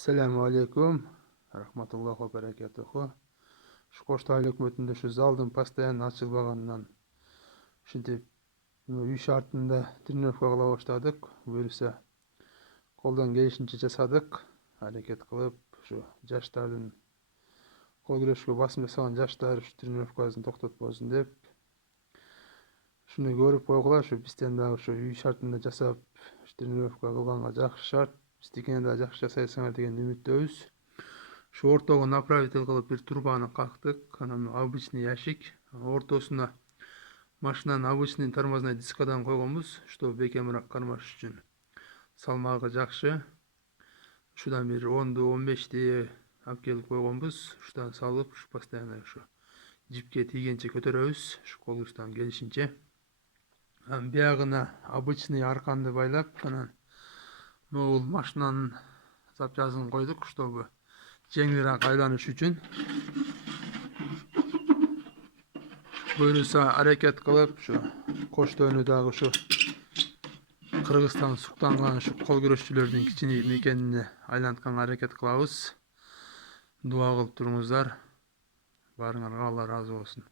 Assalamu alaikum, rahmatullohi va barakatuhu. Şu Koçtail hökümetinde şu zaldın постоянно açılmagandan şintip үй şartında тренировка кыла баштадык. Буюрса колдон келишинче жасадык. Аракет кылып, şu жаштардын кол күрөшкө басым жасаган жаштар тренировкасын токтотпосун деп шуну көрүп койгула. Şu бизден дагы şu үй шартында жасап тренировка кылганга жакшы шарт. Биздикине да жакшы жасайсыңар деген үмүттөбүз. Şu ортого направитель кылып бир трубаны кактык. Анан обычный ящик ортосуна машинанын обычный тормозной дискадан койгонбуз, что бекемирээк кармаш үчүн. Салмагы жакшы. Ушудан бир 10ду 15ти алып келип койгонбуз. Ушудан салып, ушу постоянно ушу жипке тийгенче көтөрөбүз, ушу колубуздан келишинче. Анан биягына обычный арканды байлап, анан могул машинанын запчасын койдук, чтобы жеңилирээк айланыш үчүн. Буюрса аракет кылып, ушу Коштөөнү дагы ушу Кыргызстан суктанган ушу кол күрөшчүлөрдүн кичине мекенине айлантканга аракет кылабыз. Дуа кылып туруңуздар. Баарыңарга Алла ыраазы болсун.